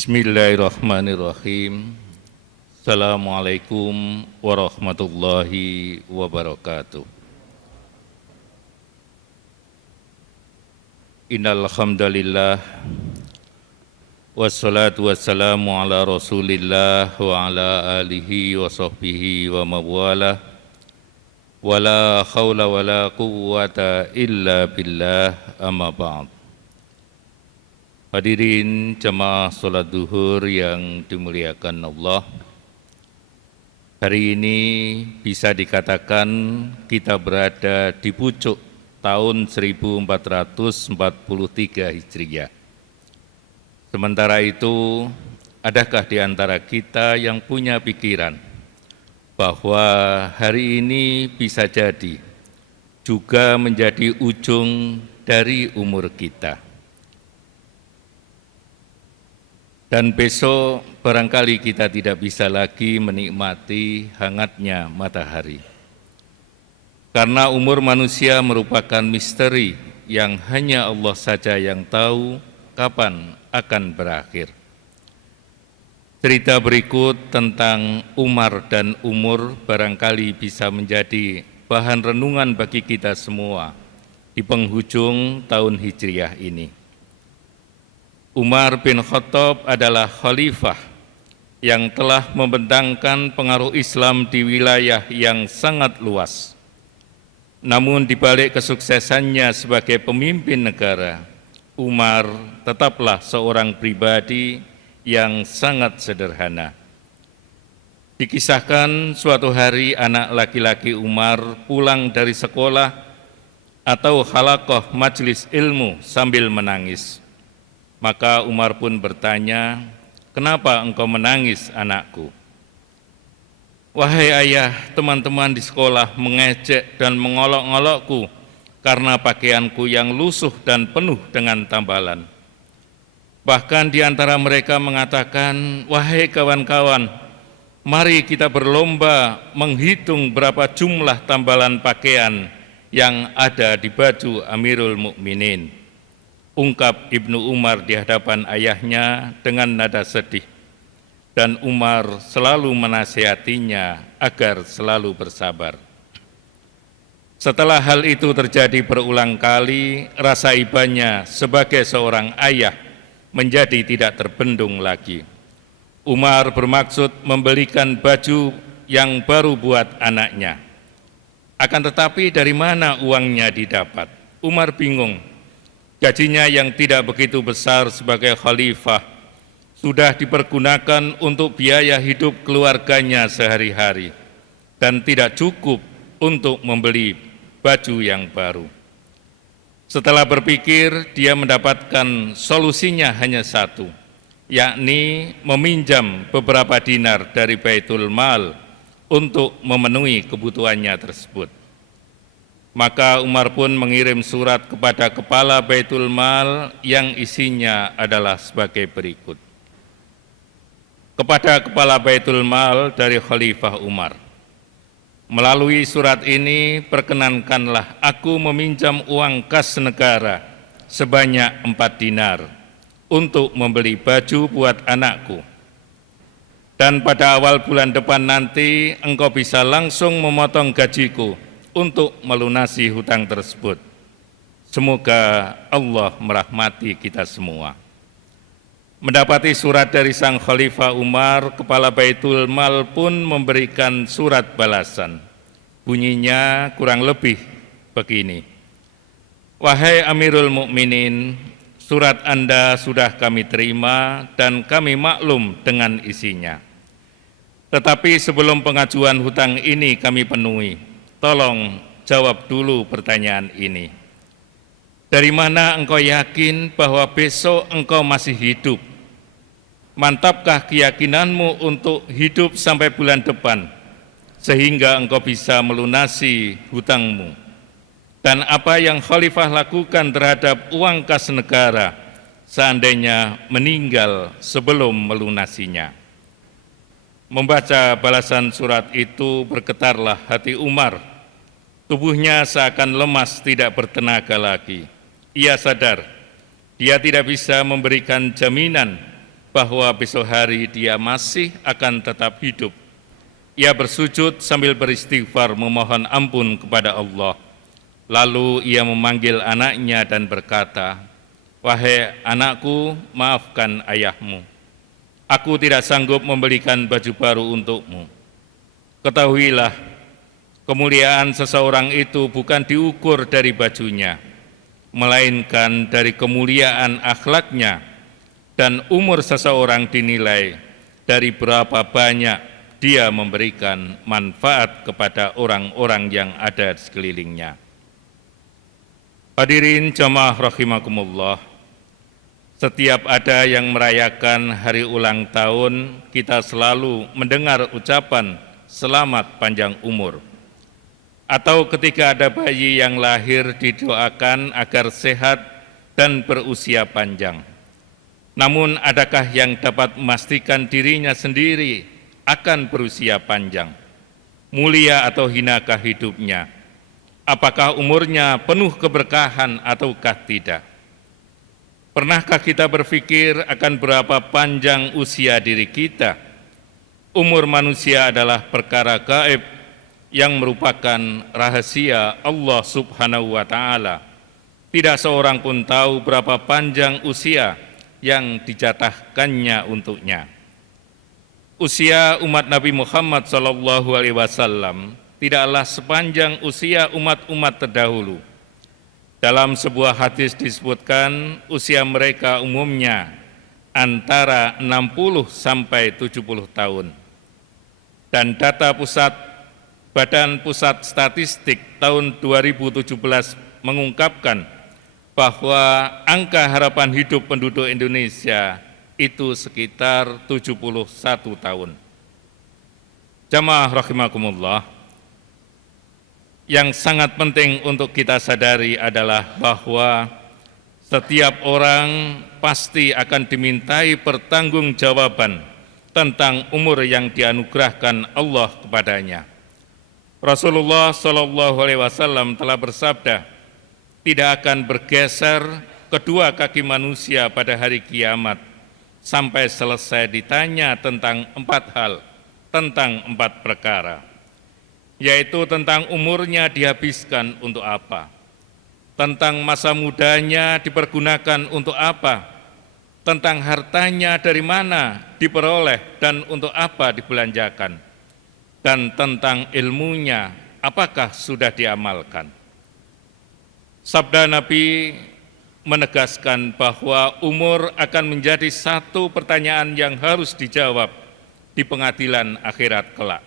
Bismillahirrahmanirrahim. Assalamualaikum warahmatullahi wabarakatuh. Innal hamdalillah wassalatu wassalamu ala Rasulillah wa ala alihi wa sahbihi wa mawalah. Wala haula wala quwwata illa billah, amma ba'd. Hadirin jemaah sholat duhur yang dimuliakan Allah, hari ini bisa dikatakan kita berada di pucuk tahun 1443 Hijriah. Sementara itu, adakah di antara kita yang punya pikiran bahwa hari ini bisa jadi juga menjadi ujung dari umur kita? Dan besok barangkali kita tidak bisa lagi menikmati hangatnya matahari. Karena umur manusia merupakan misteri yang hanya Allah saja yang tahu kapan akan berakhir. Cerita berikut tentang Umar dan umur barangkali bisa menjadi bahan renungan bagi kita semua di penghujung tahun Hijriah ini. Umar bin Khattab adalah khalifah yang telah membentangkan pengaruh Islam di wilayah yang sangat luas. Namun di balik kesuksesannya sebagai pemimpin negara, Umar tetaplah seorang pribadi yang sangat sederhana. Dikisahkan suatu hari anak laki-laki Umar pulang dari sekolah atau halaqah majelis ilmu sambil menangis. Maka Umar pun bertanya, "Kenapa engkau menangis, anakku?" "Wahai ayah, teman-teman di sekolah mengejek dan mengolok-olokku karena pakaianku yang lusuh dan penuh dengan tambalan. Bahkan di antara mereka mengatakan, 'Wahai kawan-kawan, mari kita berlomba menghitung berapa jumlah tambalan pakaian yang ada di baju Amirul Mukminin,' ungkap Ibnu Umar di hadapan ayahnya dengan nada sedih. Dan Umar selalu menasihatinya agar selalu bersabar. Setelah hal itu terjadi berulang kali, rasa ibanya sebagai seorang ayah menjadi tidak terbendung lagi. Umar bermaksud membelikan baju yang baru buat anaknya. Akan tetapi dari mana uangnya didapat? Umar bingung. Gajinya yang tidak begitu besar sebagai khalifah sudah dipergunakan untuk biaya hidup keluarganya sehari-hari dan tidak cukup untuk membeli baju yang baru. Setelah berpikir, dia mendapatkan solusinya hanya satu, yakni meminjam beberapa dinar dari Baitul Mal untuk memenuhi kebutuhannya tersebut. Maka Umar pun mengirim surat kepada kepala Baitul Mal yang isinya adalah sebagai berikut. Kepada kepala Baitul Mal dari Khalifah Umar, melalui surat ini perkenankanlah aku meminjam uang kas negara sebanyak 4 dinar untuk membeli baju buat anakku. Dan pada awal bulan depan nanti engkau bisa langsung memotong gajiku untuk melunasi hutang tersebut. Semoga Allah merahmati kita semua." Mendapati surat dari sang Khalifah Umar, kepala Baitul Mal pun memberikan surat balasan. Bunyinya kurang lebih begini: "Wahai Amirul Mukminin, surat Anda sudah kami terima dan kami maklum dengan isinya. Tetapi sebelum pengajuan hutang ini kami penuhi, tolong jawab dulu pertanyaan ini. Dari mana engkau yakin bahwa besok engkau masih hidup? Mantapkah keyakinanmu untuk hidup sampai bulan depan, sehingga engkau bisa melunasi hutangmu? Dan apa yang khalifah lakukan terhadap uang kas negara seandainya meninggal sebelum melunasinya?" Membaca balasan surat itu bergetarlah hati Umar. Tubuhnya seakan lemas tidak bertenaga lagi. Ia sadar dia tidak bisa memberikan jaminan bahwa besok hari dia masih akan tetap hidup. Ia bersujud sambil beristighfar memohon ampun kepada Allah. Lalu ia memanggil anaknya dan berkata, "Wahai anakku, maafkan ayahmu. Aku tidak sanggup membelikan baju baru untukmu. Ketahuilah, kemuliaan seseorang itu bukan diukur dari bajunya, melainkan dari kemuliaan akhlaknya, dan umur seseorang dinilai dari berapa banyak dia memberikan manfaat kepada orang-orang yang ada di sekelilingnya." Hadirin jamaah rahimakumullah, setiap ada yang merayakan hari ulang tahun, kita selalu mendengar ucapan selamat panjang umur. Atau ketika ada bayi yang lahir didoakan agar sehat dan berusia panjang. Namun adakah yang dapat memastikan dirinya sendiri akan berusia panjang? Mulia atau hinakah hidupnya? Apakah umurnya penuh keberkahan ataukah tidak? Pernahkah kita berpikir akan berapa panjang usia diri kita? Umur manusia adalah perkara gaib yang merupakan rahasia Allah Subhanahu wa Ta'ala. Tidak seorang pun tahu berapa panjang usia yang dijatahkannya untuknya. Usia umat Nabi Muhammad SAW tidaklah sepanjang usia umat-umat terdahulu. Dalam sebuah hadis disebutkan usia mereka umumnya antara 60 sampai 70 tahun. Dan data Badan Pusat Statistik tahun 2017 mengungkapkan bahwa angka harapan hidup penduduk Indonesia itu sekitar 71 tahun. Jamaah rahimakumullah, yang sangat penting untuk kita sadari adalah bahwa setiap orang pasti akan dimintai pertanggungjawaban tentang umur yang dianugerahkan Allah kepadanya. Rasulullah SAW telah bersabda, tidak akan bergeser kedua kaki manusia pada hari kiamat sampai selesai ditanya tentang 4 hal, tentang 4 perkara. Yaitu tentang umurnya dihabiskan untuk apa, tentang masa mudanya dipergunakan untuk apa, tentang hartanya dari mana diperoleh dan untuk apa dibelanjakan, dan tentang ilmunya apakah sudah diamalkan. Sabda Nabi menegaskan bahwa umur akan menjadi satu pertanyaan yang harus dijawab di pengadilan akhirat kelak.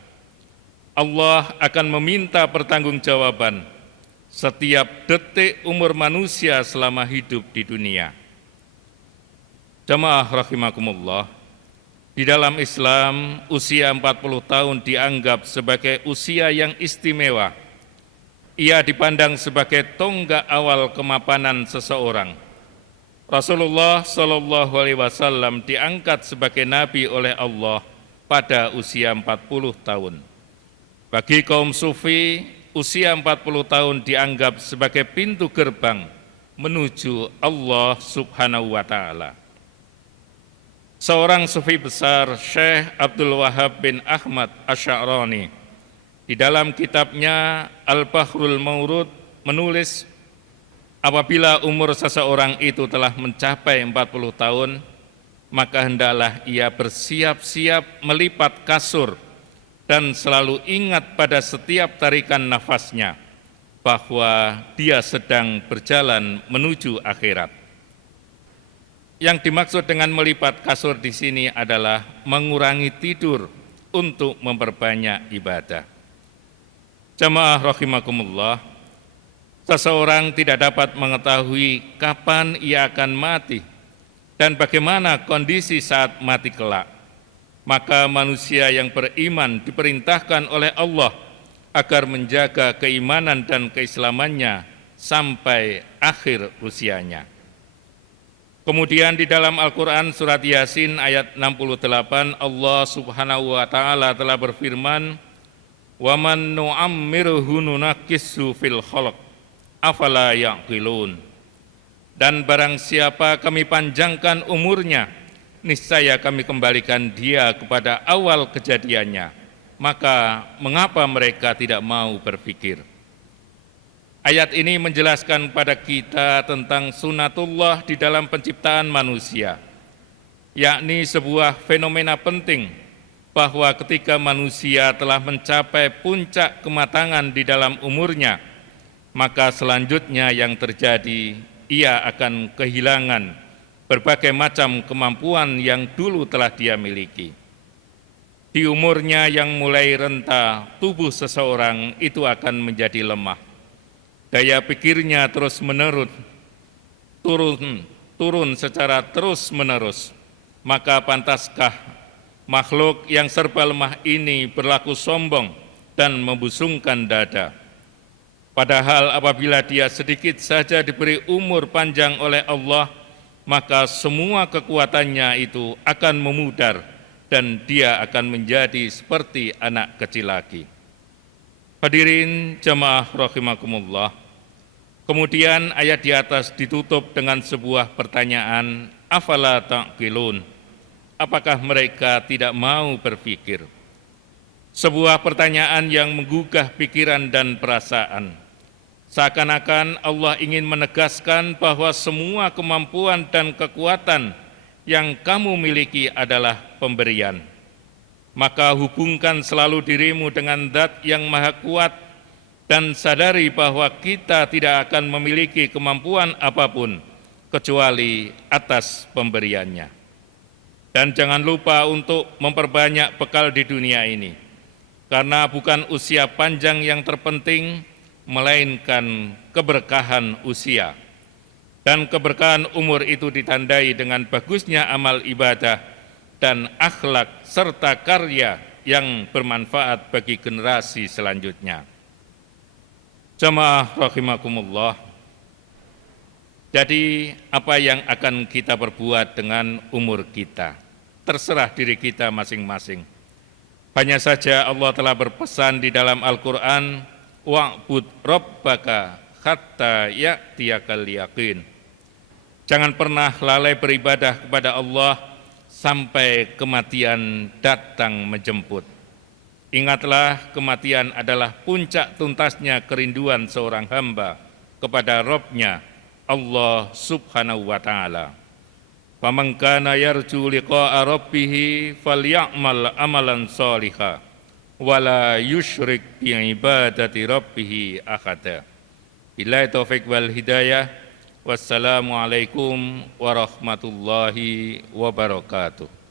Allah akan meminta pertanggungjawaban setiap detik umur manusia selama hidup di dunia. Jamaah rahimakumullah, di dalam Islam usia 40 tahun dianggap sebagai usia yang istimewa. Ia dipandang sebagai tonggak awal kemapanan seseorang. Rasulullah SAW diangkat sebagai nabi oleh Allah pada usia 40 tahun. Bagi kaum sufi, usia 40 tahun dianggap sebagai pintu gerbang menuju Allah Subhanahu wa Ta'ala. Seorang sufi besar, Syekh Abdul Wahab bin Ahmad Asy'arani, di dalam kitabnya Al-Bahrul Maurud menulis, apabila umur seseorang itu telah mencapai 40 tahun, maka hendaklah ia bersiap-siap melipat kasur dan selalu ingat pada setiap tarikan nafasnya bahwa dia sedang berjalan menuju akhirat. Yang dimaksud dengan melipat kasur di sini adalah mengurangi tidur untuk memperbanyak ibadah. Jamaah rahimakumullah, seseorang tidak dapat mengetahui kapan ia akan mati dan bagaimana kondisi saat mati kelak. Maka manusia yang beriman diperintahkan oleh Allah agar menjaga keimanan dan keislamannya sampai akhir usianya. Kemudian di dalam Al-Quran surat Yasin ayat 68, Allah Subhanahu wa Ta'ala telah berfirman, "Wa man nu'ammirhu nunakkishu fil khalq, afala ya'qilun." Dan barang siapa kami panjangkan umurnya, niscaya kami kembalikan dia kepada awal kejadiannya. Maka mengapa mereka tidak mau berpikir? Ayat ini menjelaskan pada kita tentang sunatullah di dalam penciptaan manusia, yakni sebuah fenomena penting bahwa ketika manusia telah mencapai puncak kematangan di dalam umurnya, maka selanjutnya yang terjadi, ia akan kehilangan berbagai macam kemampuan yang dulu telah dia miliki. Di umurnya yang mulai renta, tubuh seseorang itu akan menjadi lemah. Daya pikirnya terus menurun, turun secara terus-menerus. Maka pantaskah makhluk yang serba lemah ini berlaku sombong dan membusungkan dada? Padahal apabila dia sedikit saja diberi umur panjang oleh Allah, maka semua kekuatannya itu akan memudar dan dia akan menjadi seperti anak kecil lagi. Hadirin jamaah rahimakumullah. Kemudian ayat di atas ditutup dengan sebuah pertanyaan, afala ta'qilun? Apakah mereka tidak mau berpikir? Sebuah pertanyaan yang menggugah pikiran dan perasaan. Seakan-akan Allah ingin menegaskan bahwa semua kemampuan dan kekuatan yang kamu miliki adalah pemberian. Maka hubungkan selalu dirimu dengan Zat yang Maha Kuat dan sadari bahwa kita tidak akan memiliki kemampuan apapun kecuali atas pemberiannya. Dan jangan lupa untuk memperbanyak bekal di dunia ini, karena bukan usia panjang yang terpenting, melainkan keberkahan usia. Dan keberkahan umur itu ditandai dengan bagusnya amal ibadah dan akhlak serta karya yang bermanfaat bagi generasi selanjutnya. Jamaah rahimakumullah. Jadi apa yang akan kita perbuat dengan umur kita? Terserah diri kita masing-masing. Hanya saja Allah telah berpesan di dalam Al-Quran, wa'bud rabbaka hatta ya'tiyakal yaqin. Jangan pernah lalai beribadah kepada Allah sampai kematian datang menjemput. Ingatlah, kematian adalah puncak tuntasnya kerinduan seorang hamba kepada Rabb-Nya, Allah Subhanahu wa Ta'ala. Faman kana yarju liqa'a rabbih falyamal amalan shalihan wala yusyrik bi ibadati rabbih ahada. Billahi taufik wal hidayah. Wassalamualaikum warahmatullahi wabarakatuh.